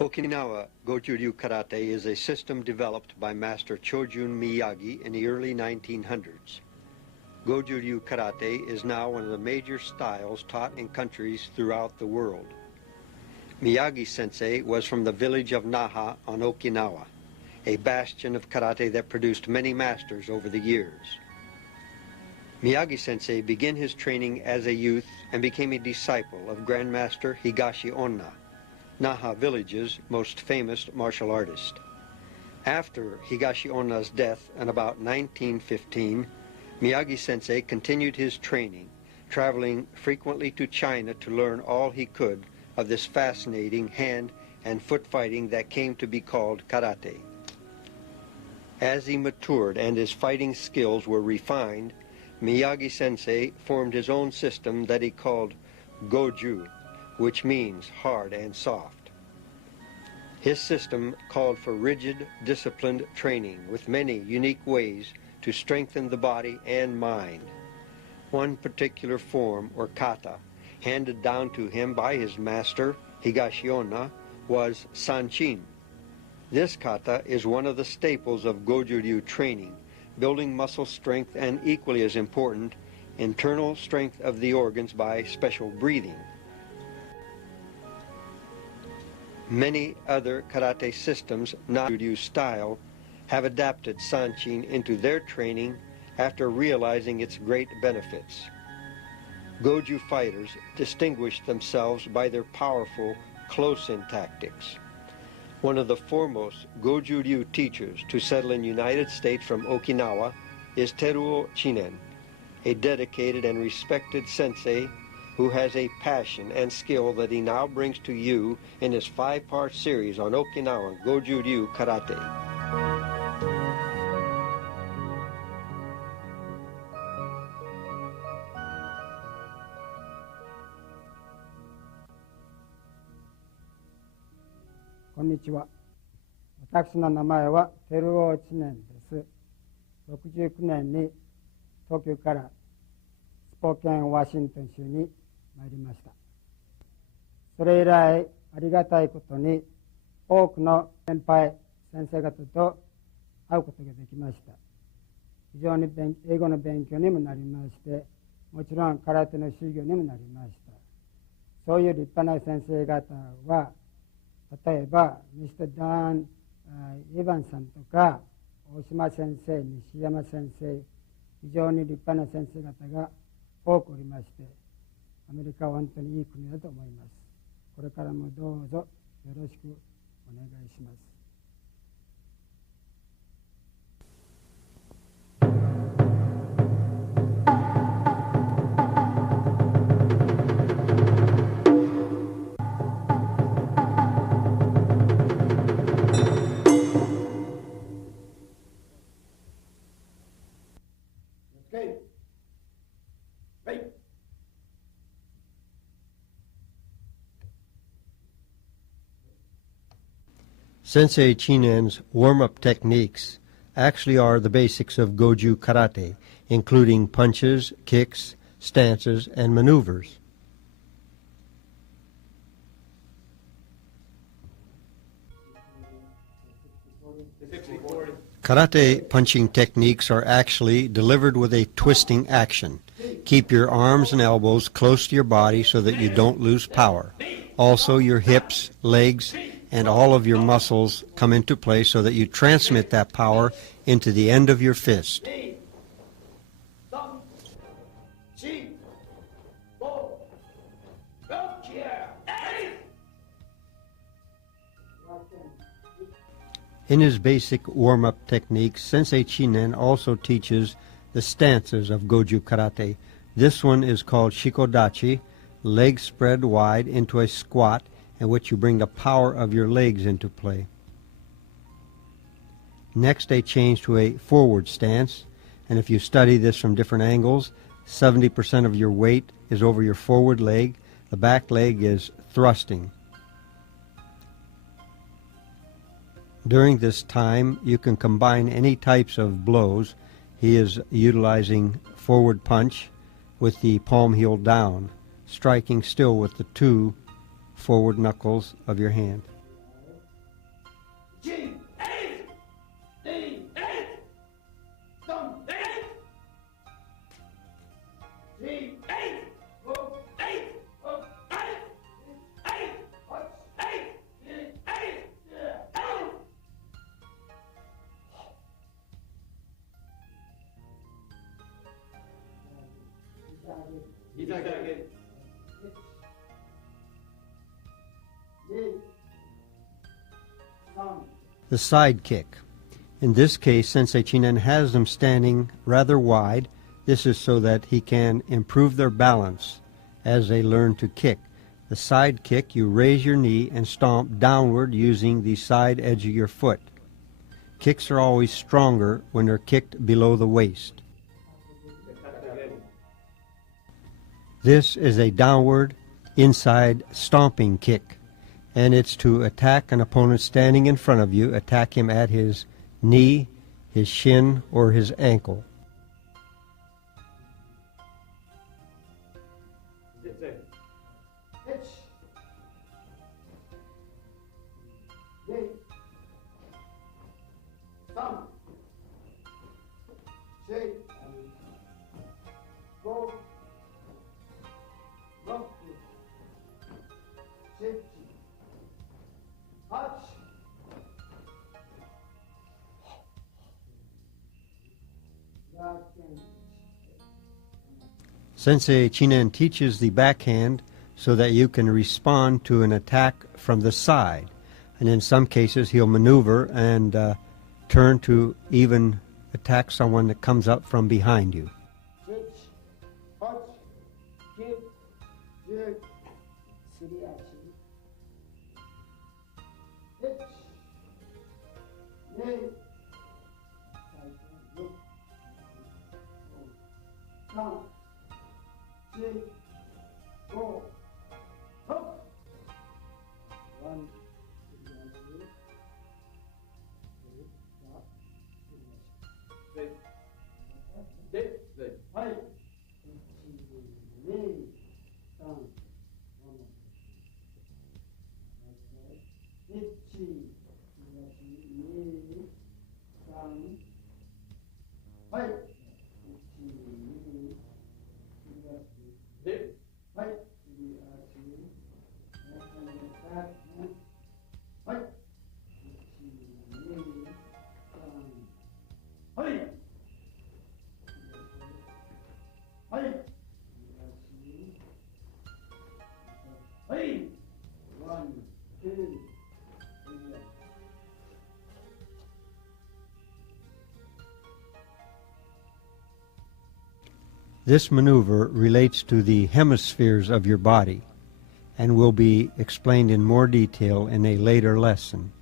Okinawan Goju-Ryu Karate is a system developed by Master Chojun Miyagi in the early 1900s. Goju-Ryu Karate is now one of the major styles taught in countries throughout the world. Miyagi Sensei was from the village of Naha on Okinawa, a bastion of karate that produced many masters over the years. Miyagi Sensei began his training as a youth and became a disciple of Grandmaster Higashi Onna, Naha village's most famous martial artist. After Higashi Onna's death in about 1915, Miyagi Sensei continued his training, traveling frequently to China to learn all he could of this fascinating hand and foot fighting that came to be called karate. As he matured and his fighting skills were refined, Miyagi Sensei formed his own system that he called Goju, which means hard and soft. His system called for rigid, disciplined training with many unique ways to strengthen the body and mind. One particular form, or kata, handed down to him by his master, Higashi Onna, was sanchin. This kata is one of the staples of Goju-Ryu training, building muscle strength and, equally as important, internal strength of the organs by special breathing. Many other karate systems, not Goju-Ryu style, have adapted sanchin into their training after realizing its great benefits. Goju fighters distinguish themselves by their powerful close-in tactics. One of the foremost Goju-Ryu teachers to settle in the United States from Okinawa is Ryu-Teruo Chinen, a dedicated and respected sensei who has a passion and skill that he now brings to you in his 5-part series on Okinawan Goju-Ryu Karate. Konnichiwa. 私の名前はテルオーチネンです。69年に東京からスポーケンワシントン州に参りました。それ以来ありがたいことに多くの先輩先生方と会うことができました。非常に英語の勉強にもなりまして、もちろん空手の修行にもなりました。そういう立派な先生方は、例えばミスター・ダン・イヴァンさんとか大島先生、西山先生、非常に立派な先生方が多くおりまして、アメリカは本当にいい国だと思います。これからもどうぞよろしくお願いします。Sensei Chinen's warm-up techniques actually are the basics of Goju Karate, including punches, kicks, stances, and maneuvers. Karate punching techniques are actually delivered with a twisting action. Keep your arms and elbows close to your body so that you don't lose power. Also, your hips, legs, and all of your muscles come into play so that you transmit that power into the end of your fist. In his basic warm-up techniques, Sensei Chinen also teaches the stances of Goju Karate. This one is called Shikodachi, legs spread wide into a squat, in which you bring the power of your legs into play. Next, they change to a forward stance, and if you study this from different angles, 70% of your weight is over your forward leg, the back leg is thrusting. During this time, you can combine any types of blows. He is utilizing forward punch with the palm heel down, striking still with the two forward knuckles of your hand. the side kick. In this case, Sensei Chinen has them standing rather wide. This is so that he can improve their balance as they learn to kick. The side kick, you raise your knee and stomp downward using the side edge of your foot. Kicks are always stronger when they're kicked below the waist. This is a downward, inside stomping kick, and it's to attack an opponent standing in front of you, attack him at his knee, his shin, or his ankle. Sensei Chinen teaches the backhand so that you can respond to an attack from the side. And in some cases he'll maneuver and turn to even attack someone that comes up from behind you. This maneuver relates to the hemispheres of your body and will be explained in more detail in a later lesson.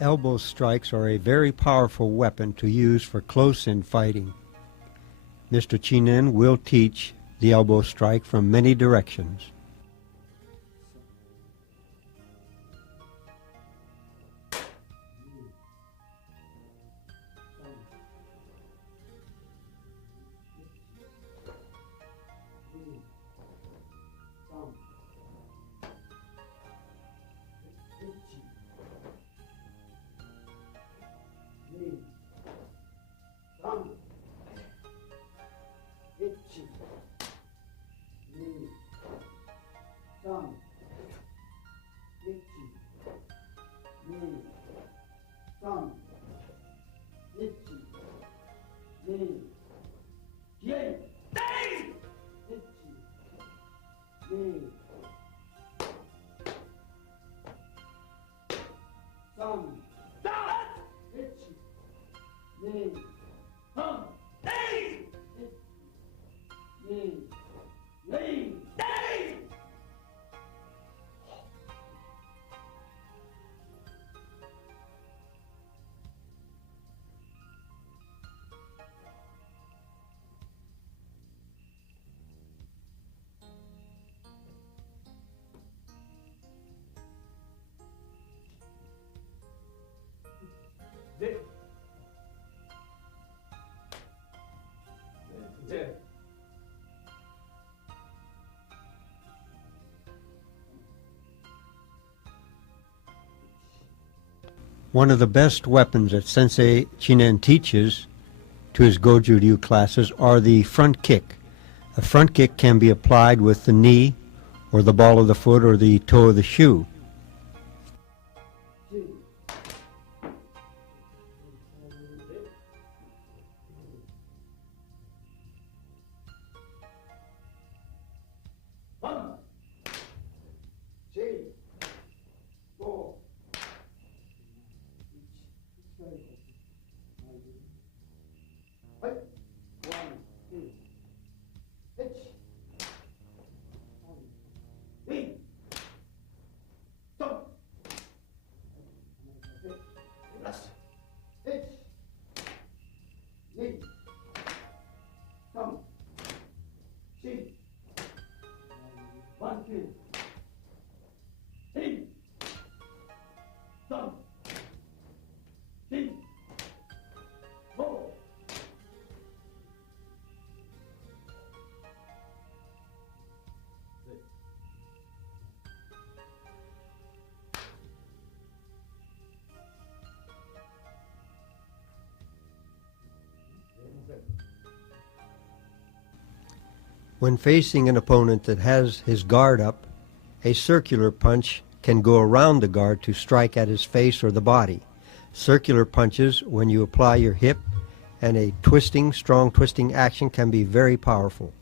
Elbow strikes are a very powerful weapon to use for close-in fighting. Mr. Chinen will teach the elbow strike from many directions. One of the best weapons that Sensei Chinen teaches to his Goju-Ryu classes are the front kick. A front kick can be applied with the knee or the ball of the foot or the toe of the shoe. When facing an opponent that has his guard up, a circular punch can go around the guard to strike at his face or the body. Circular punches, when you apply your hip, and a strong twisting action can be very powerful.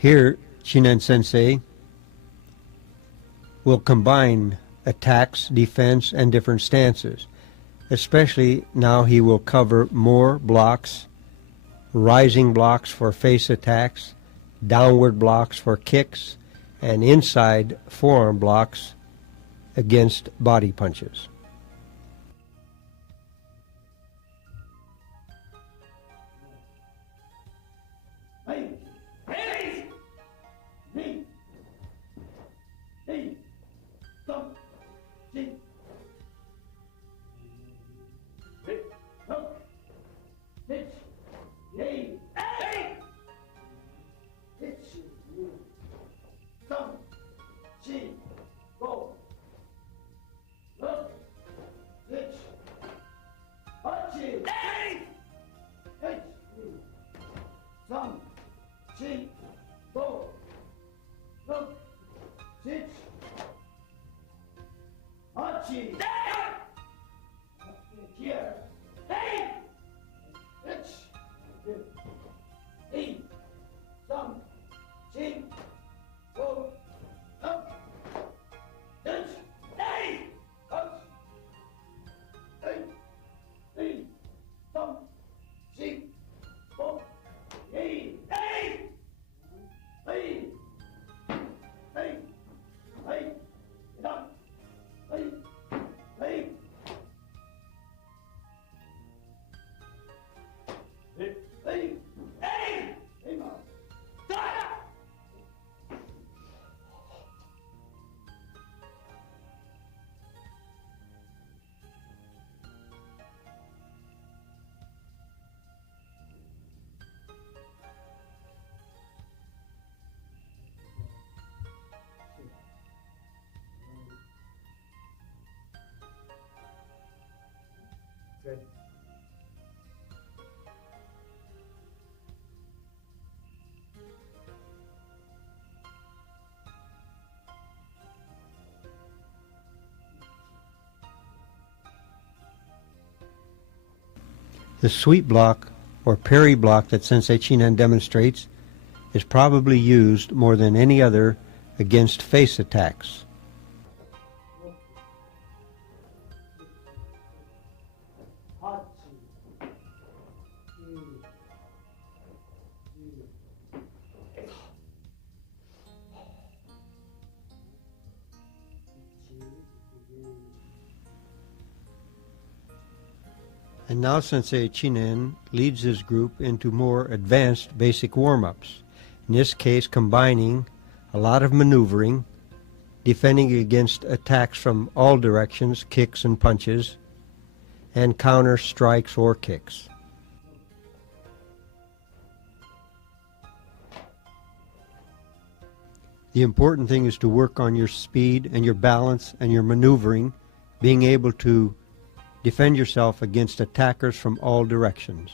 Here, Chinen Sensei will combine attacks, defense, and different stances. Especially now he will cover more blocks, rising blocks for face attacks, downward blocks for kicks, and inside forearm blocks against body punches. The sweep block or parry block that Sensei Chinen demonstrates is probably used more than any other against face attacks. And now Sensei Chinen leads his group into more advanced basic warm-ups, in this case combining a lot of maneuvering, defending against attacks from all directions, kicks and punches, and counter strikes or kicks. The important thing is to work on your speed and your balance and your maneuvering, being able to defend yourself against attackers from all directions.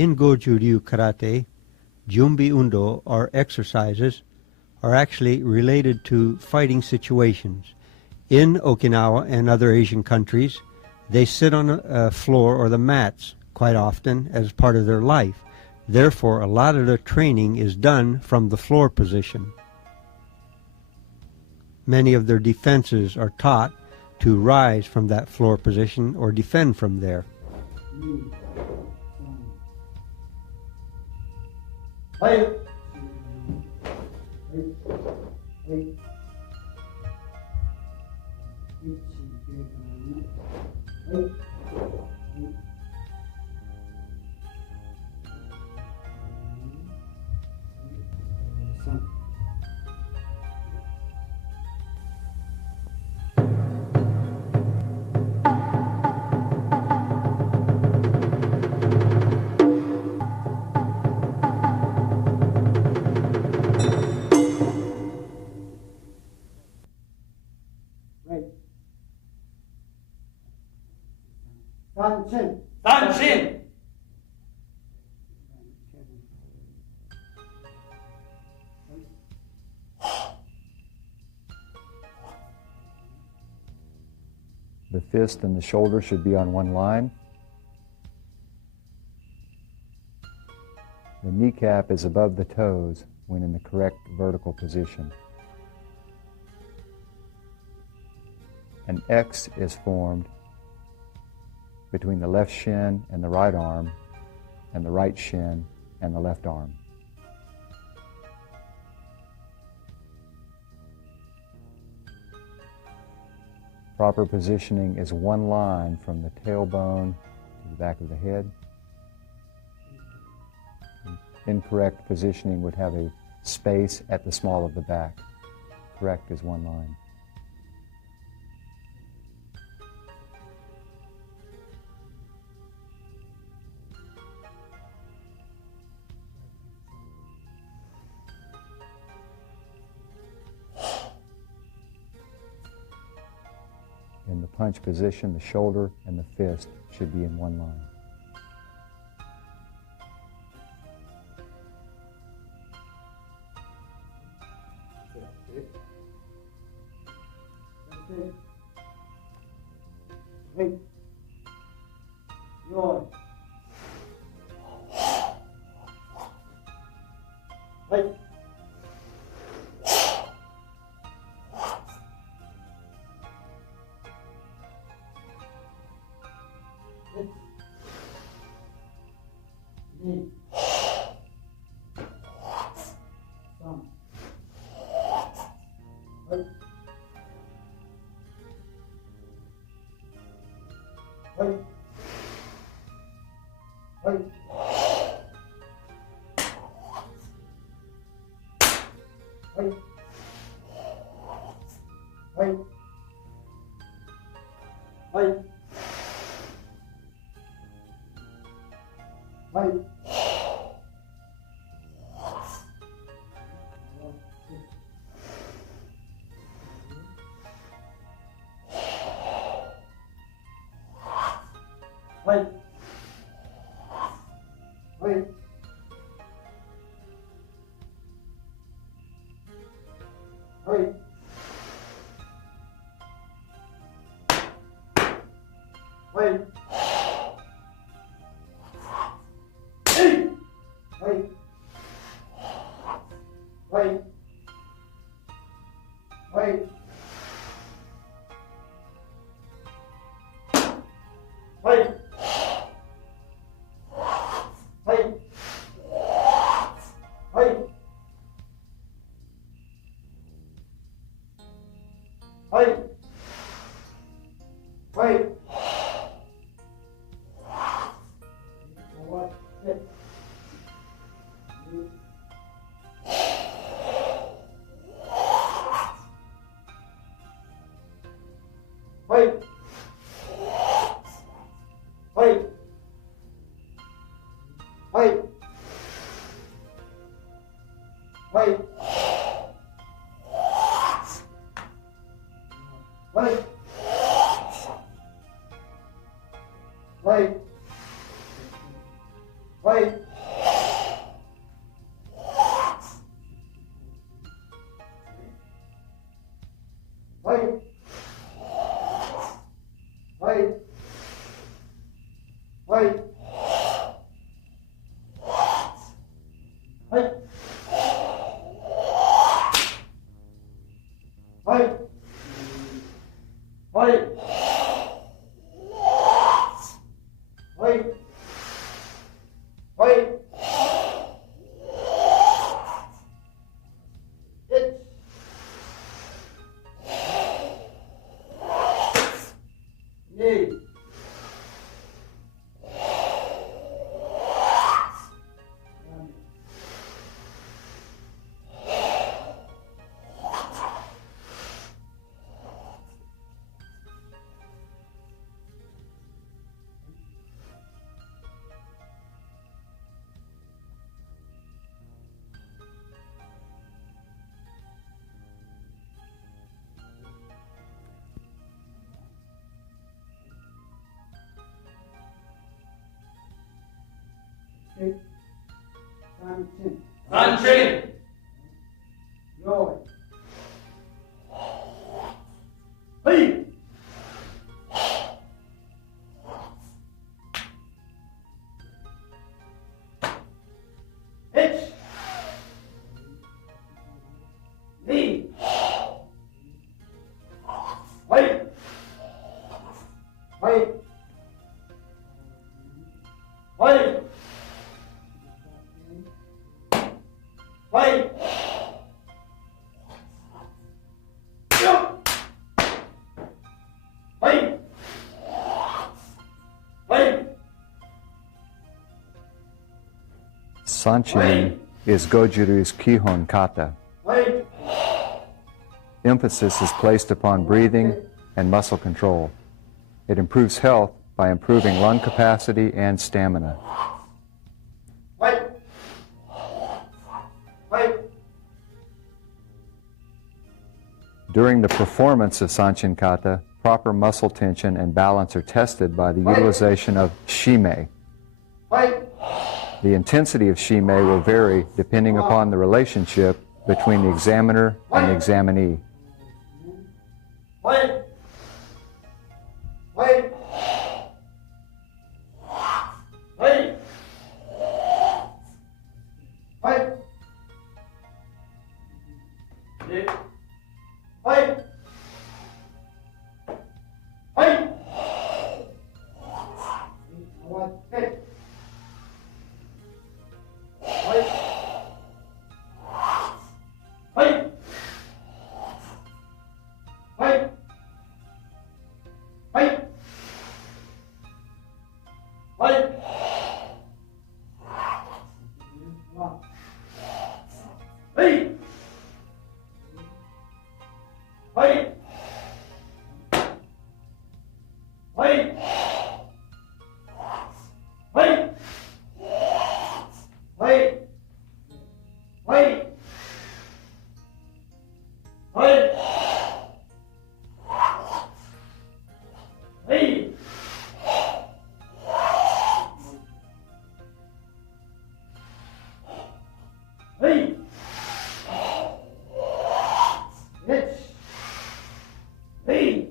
In Goju-Ryu Karate, Jumbi Undo, or exercises, are actually related to fighting situations. In Okinawa and other Asian countries, they sit on a floor or the mats quite often as part of their life. Therefore, a lot of the training is done from the floor position. Many of their defenses are taught to rise from that floor position or defend from there. Sanchin. Sanchin. The fist and the shoulder should be on one line. The kneecap is above the toes when in the correct vertical position. An X is formed between the left shin and the right arm, and the right shin and the left arm. Proper positioning is one line from the tailbone to the back of the head. Incorrect positioning would have a space at the small of the back. Correct is one line. In the punch position, the shoulder and the fist should be in one line. Wait. Sanchin. Sanchin. Yo. Hey. Hitch. Knee. Wait. Wait. Wait. Wait. Wait. Wait. Sanchin is Goju-Ryu's Kihon kata. Wait. Emphasis is placed upon breathing and muscle control. It improves health by improving lung capacity and stamina. Wait. Wait. During the performance of Sanchin kata, proper muscle tension and balance are tested by the utilization of shime. Wait. The intensity of shime will vary depending upon the relationship between the examiner and the examinee. Wait. Wait. Wait. Wait. Wait. Wait. Wait. What? Wait. Wait. Wait. Wait. Wait. Wait. What? Wait. Wait. Wait. Wait. Wait. Wait. Wait. Wait. Wait. Hitch. Hey.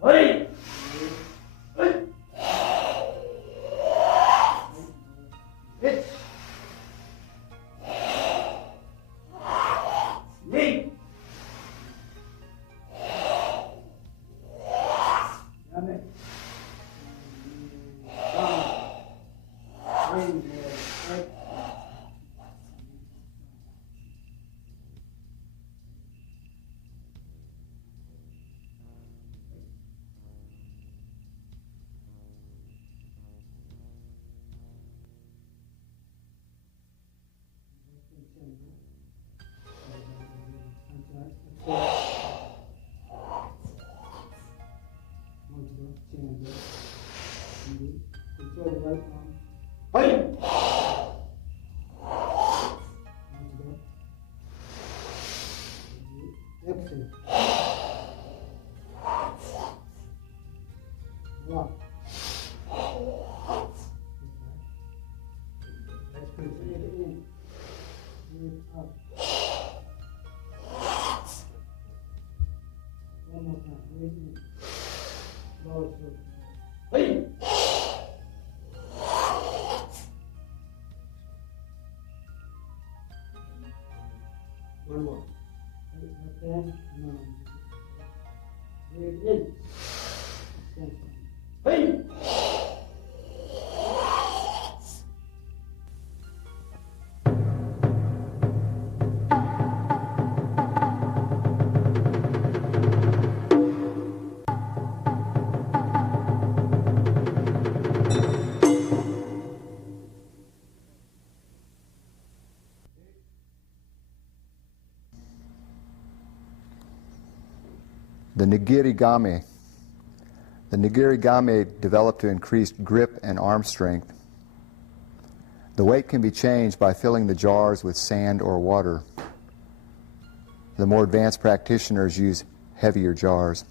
Wait. Wait. Hitch. Knee. Gami. Down. In. Right. Control the right arm. Wait. Exhale. One. Breathe in. Breathe out. One more time. Breathe in. Lower throat. Wait. One more. extend, breathe in, extension. Hey! The nigiri gami. The nigiri gami developed to increase grip and arm strength. The weight can be changed by filling the jars with sand or water. The more advanced practitioners use heavier jars.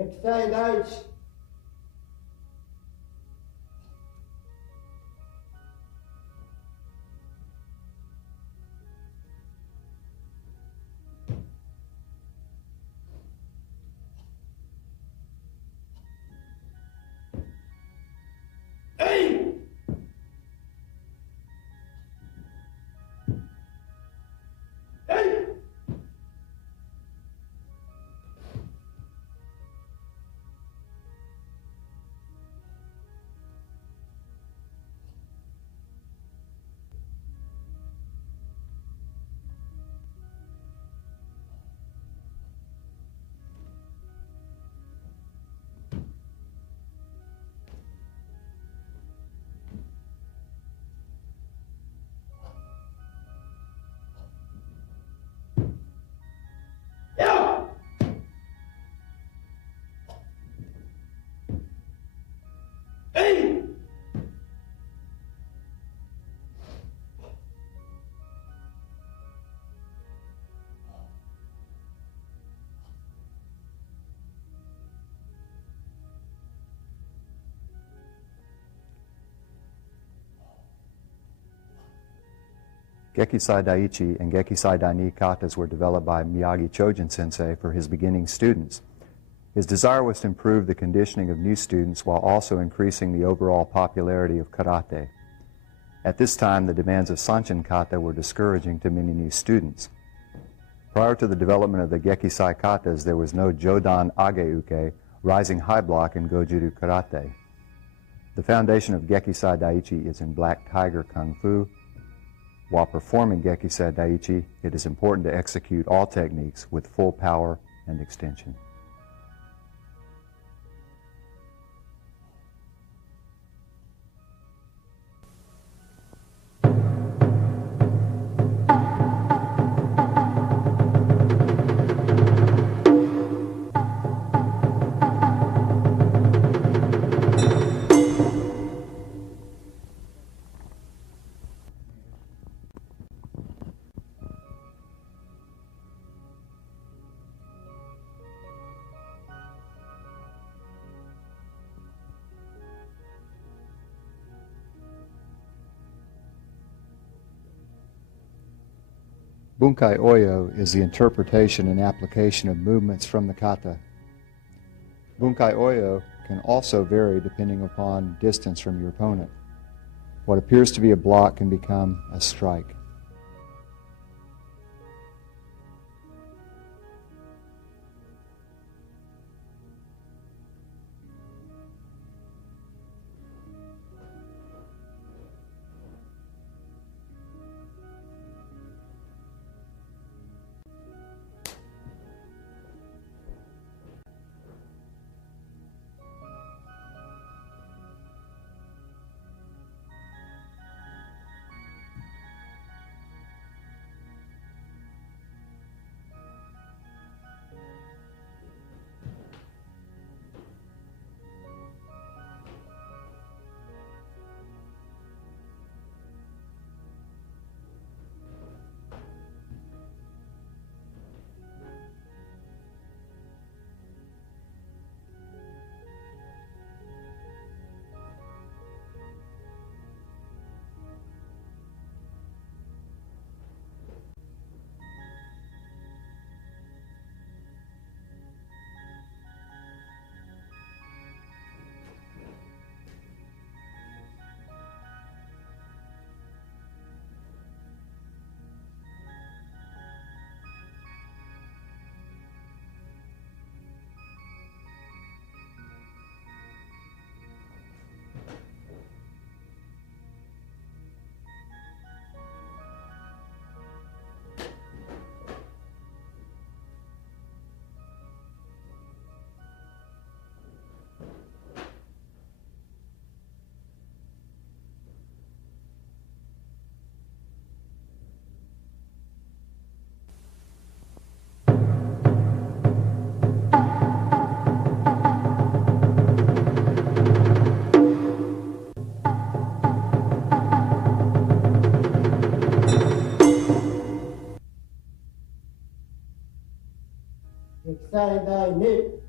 Gekkisai Daichi. Hey! Hey! Gekkisai Daichi and Gekkisai Daini katas were developed by Miyagi Chojun Sensei for his beginning students. His desire was to improve the conditioning of new students while also increasing the overall popularity of karate. At this time, the demands of sanchin kata were discouraging to many new students. Prior to the development of the gekkisai katas, there was no jodan age-uke, rising high block in Goju-Ryu Karate. The foundation of Gekkisai Daichi is in Black Tiger Kung Fu. While performing Gekkisai Daichi, it is important to execute all techniques with full power and extension. Bunkai Oyo is the interpretation and application of movements from the kata. Bunkai Oyo can also vary depending upon distance from your opponent. What appears to be a block can become a strike. Gekkisai Daini.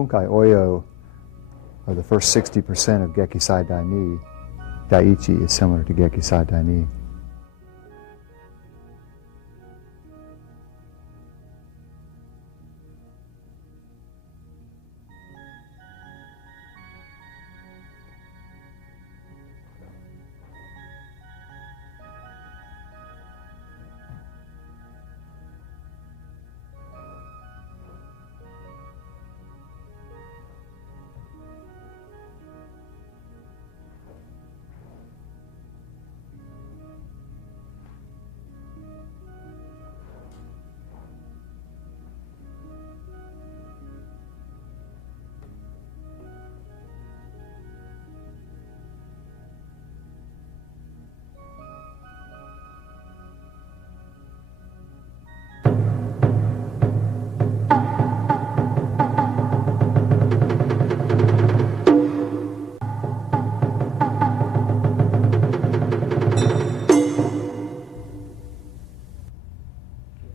Bunkai Oyo, or the first 60% of gekkisai daini, daiichi is similar to gekkisai daini.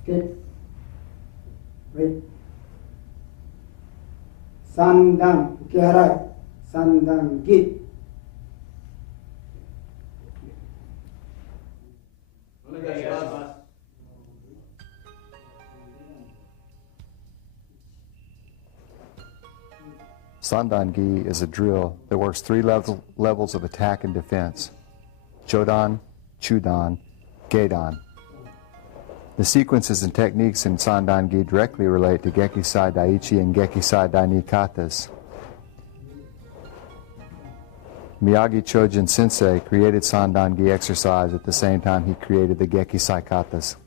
Good. Wait. Sandan, ukiharai. Sandan, gi. Sandan-gi is a drill that works three levels of attack and defense: Jodan, Chudan, Geidan. The sequences and techniques in Sandan-gi directly relate to gekkisai daiichi and gekkisai daini katas. Miyagi Chojun Sensei created Sandan-gi exercise at the same time he created the gekkisai katas.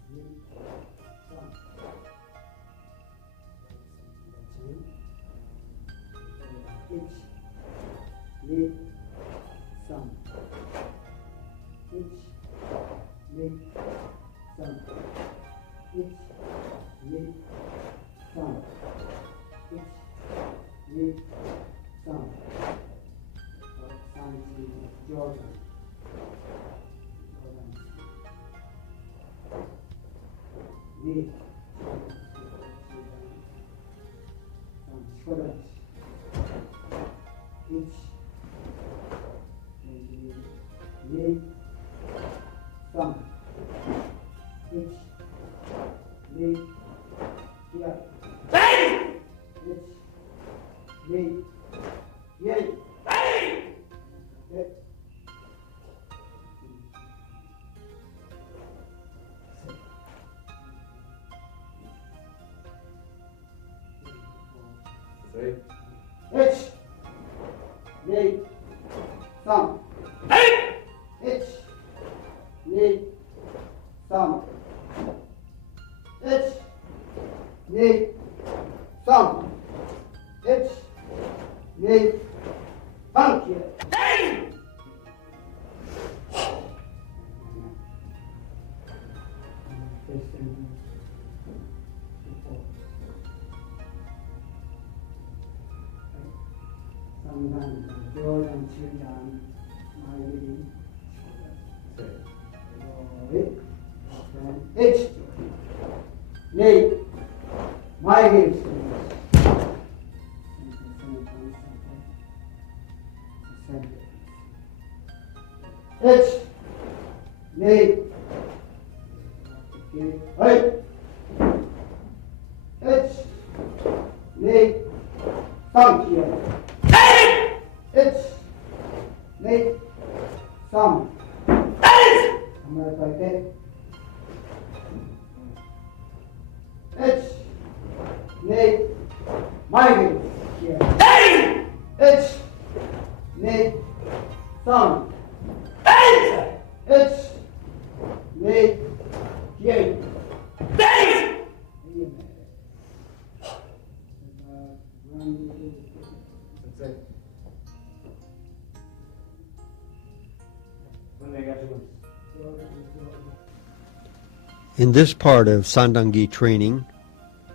In this part of Sandan-gi training,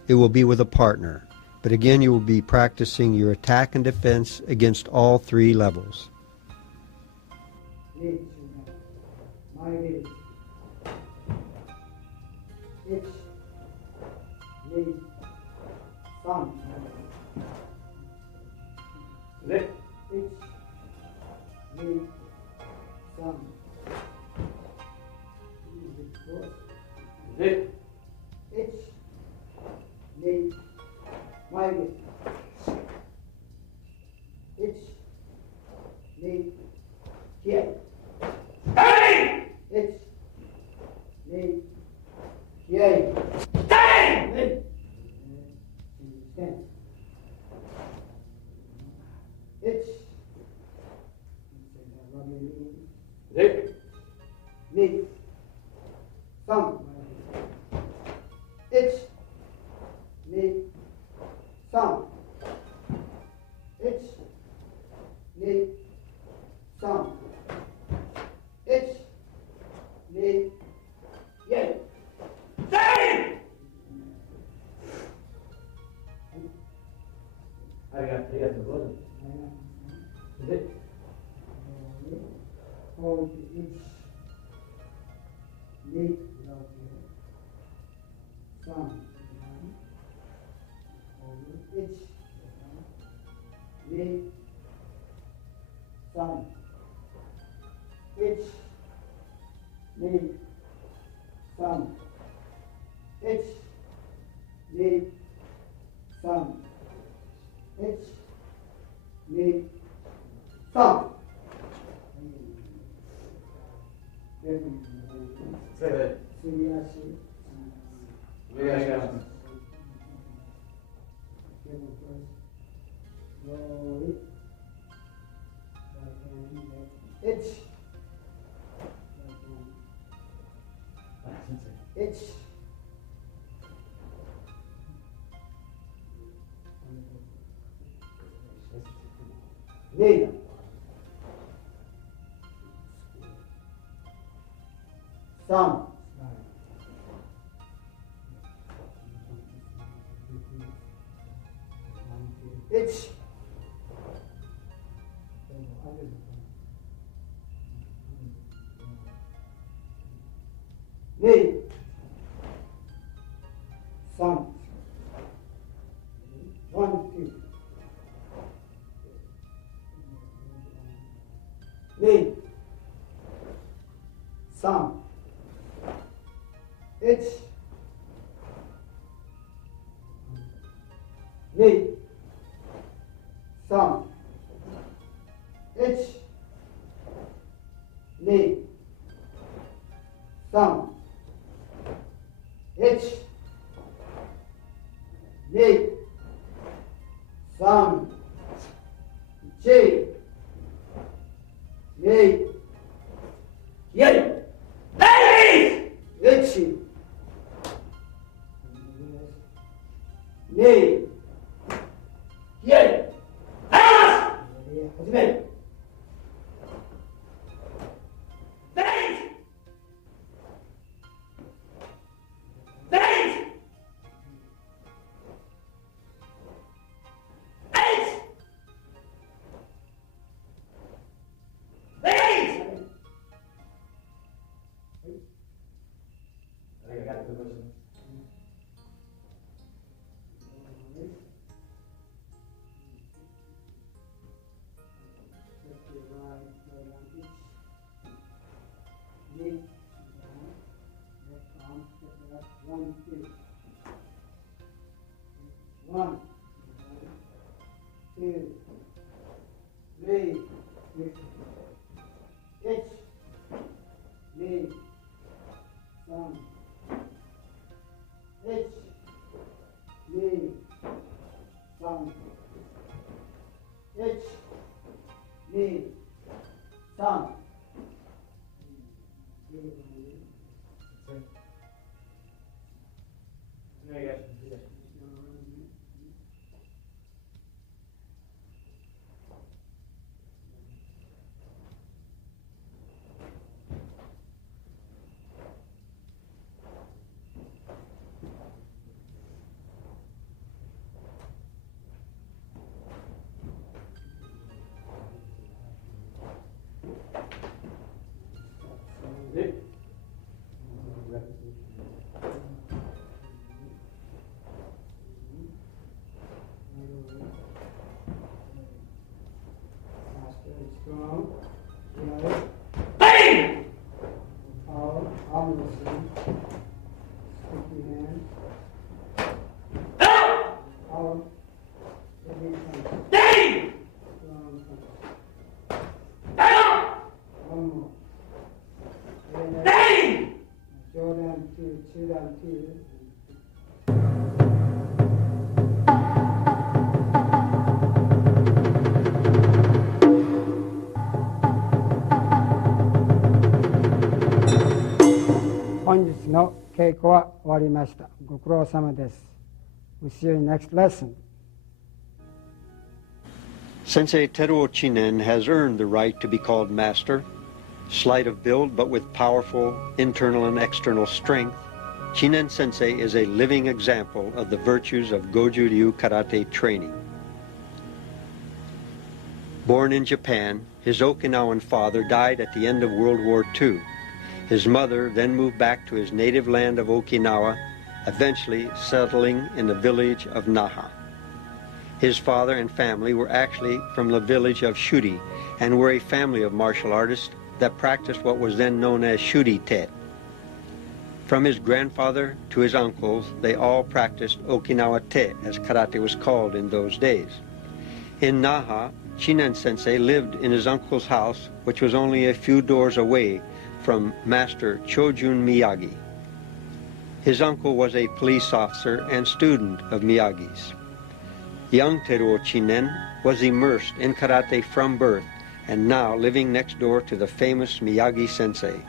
it will be with a partner, but again you will be practicing your attack and defense against all three levels. Zip. Ich, ni, san. Zip. Ich, ni,眉毛。Ich, ni, hier. Hey! Ich, ni, hier. Hey! Stand. Ich, Zip. ni, san. Ich, ni, san. Ich, ni, san. Ich, ni, yeah. Hey! Arigato, brother. Zip. Hold each knee without your thumb. Hold each knee, thumb. Each knee, thumb. Each knee, thumb. Each knee, thumb. Say that. すり足。お願いします。Slowly. Itch. Itch. Knee. Thumb. Itch. Knee. Thumb. 1, 2. Knee. Thumb. Itch. Knee. Thumb. Itch. Knee. Thumb. Itch. Knee. Thumb. J. Knee. Yay. Hey! Itchy. Knee. Yay! Pass! 始める。Face! Face! Face! Face! I got the question. Knee. Left arm, step left, 1, 2. 1, 2, 3, H, knee, thumb, H, knee, thumb, H, knee, thumb. No, you got it. 稽古は終わりました。ご苦労様です。We'll see you in next lesson. Sensei Teruo Chinen has earned the right to be called master. Slight of build, but with powerful internal and external strength, Chinen Sensei is a living example of the virtues of Goju-Ryu Karate training. Born in Japan, his Okinawan father died at the end of World War II. His mother then moved back to his native land of Okinawa, eventually settling in the village of Naha. His father and family were actually from the village of Shuri and were a family of martial artists that practiced what was then known as Shuri-te. From his grandfather to his uncles, they all practiced Okinawa-te, as karate was called in those days. In Naha, Chinen Sensei lived in his uncle's house, which was only a few doors away from Master Chojun Miyagi. His uncle was a police officer and student of Miyagi's. Young Teruo Chinen was immersed in karate from birth and now living next door to the famous Miyagi Sensei.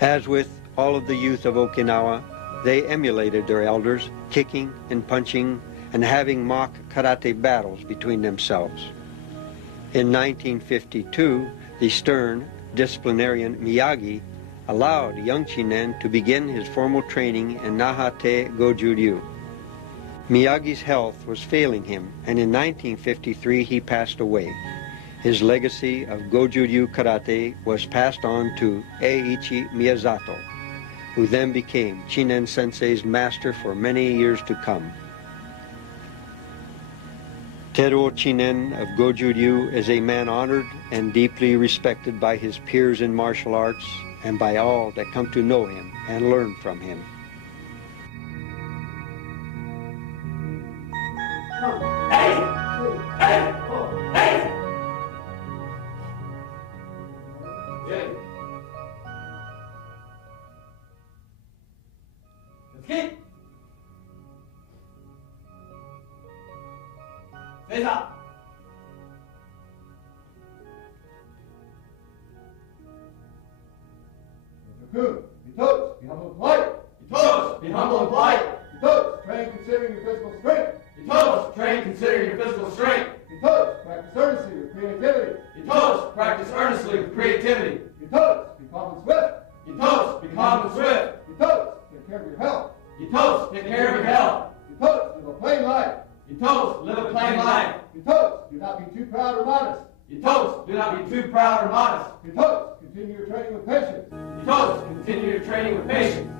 As with all of the youth of Okinawa, they emulated their elders, kicking and punching and having mock karate battles between themselves. In 1952, the stern disciplinarian Miyagi allowed young Chinen to begin his formal training in Naha-te Goju-Ryu. Miyagi's health was failing him, and in 1953 he passed away. His legacy of Goju-Ryu Karate was passed on to Eiichi Miyazato, who then became Chinen Sensei's master for many years to come. Teruo Chinen of Goju-Ryu is a man honored and deeply respected by his peers in martial arts and by all that come to know him and learn from him. Be humble and polite. Be humble and polite. Train considering your physical strength. Train considering your physical strength. Practice earnestly with creativity. Practice earnestly with creativity. Be calm and swift. Be calm and swift. Take care of your health. Take care of your health. Live a plain life. Live a plain life. Do not be too proud or modest. Do not be too proud or modest. Continue your training with patience. Continue your training with patience.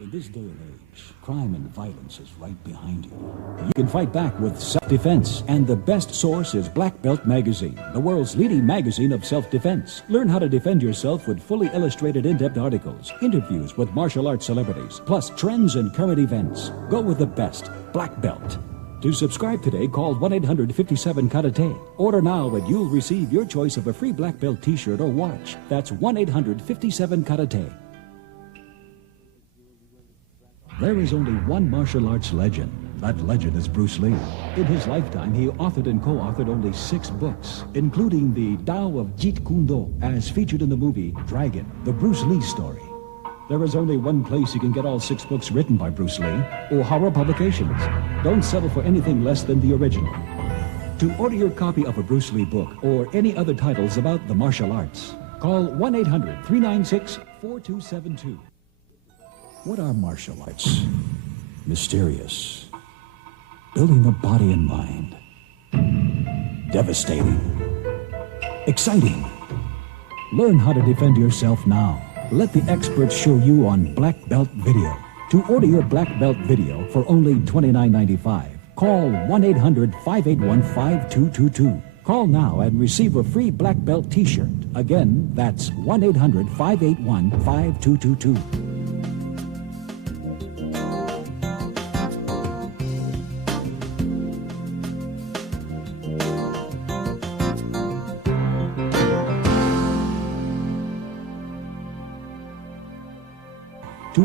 In this day and age, crime and violence is right behind you. You can fight back with self-defense, and the best source is Black Belt Magazine, the world's leading magazine of self-defense. Learn how to defend yourself with fully illustrated in-depth articles, interviews with martial arts celebrities, plus trends and current events. Go with the best, Black Belt. To subscribe today, call 1-800-57-KARATE. Order now and you'll receive your choice of a free Black Belt t-shirt or watch. That's 1-800-57-KARATE. There is only one martial arts legend. That legend is Bruce Lee. In his lifetime, he authored and co-authored only 6 books, including the Tao of Jeet Kune Do, as featured in the movie Dragon, the Bruce Lee story. There is only one place you can get all 6 books written by Bruce Lee, O'Hara Publications. Don't settle for anything less than the original. To order your copy of a Bruce Lee book or any other titles about the martial arts, call 1-800-396-4272. What are martial arts? Mysterious. Building the body and mind. Devastating. Exciting. Learn how to defend yourself now. Let the experts show you on Black Belt Video. To order your Black Belt Video for only $29.95, call 1-800-581-5222. Call now and receive a free Black Belt t-shirt. Again, that's 1-800-581-5222.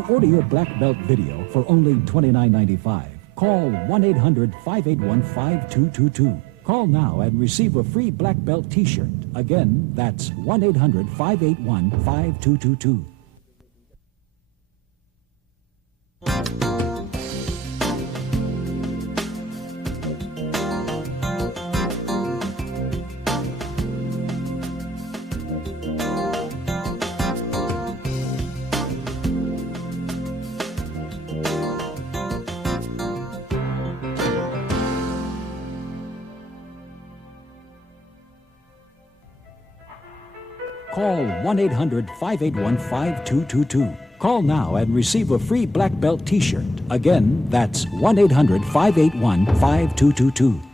order your black belt video for only $29.95. Call 1-800-581-5222. Call now and receive a free black belt t-shirt. Again, that's 1-800-581-5222. Call 1-800-581-5222. Call now and receive a free black belt t-shirt. Again, that's 1-800-581-5222.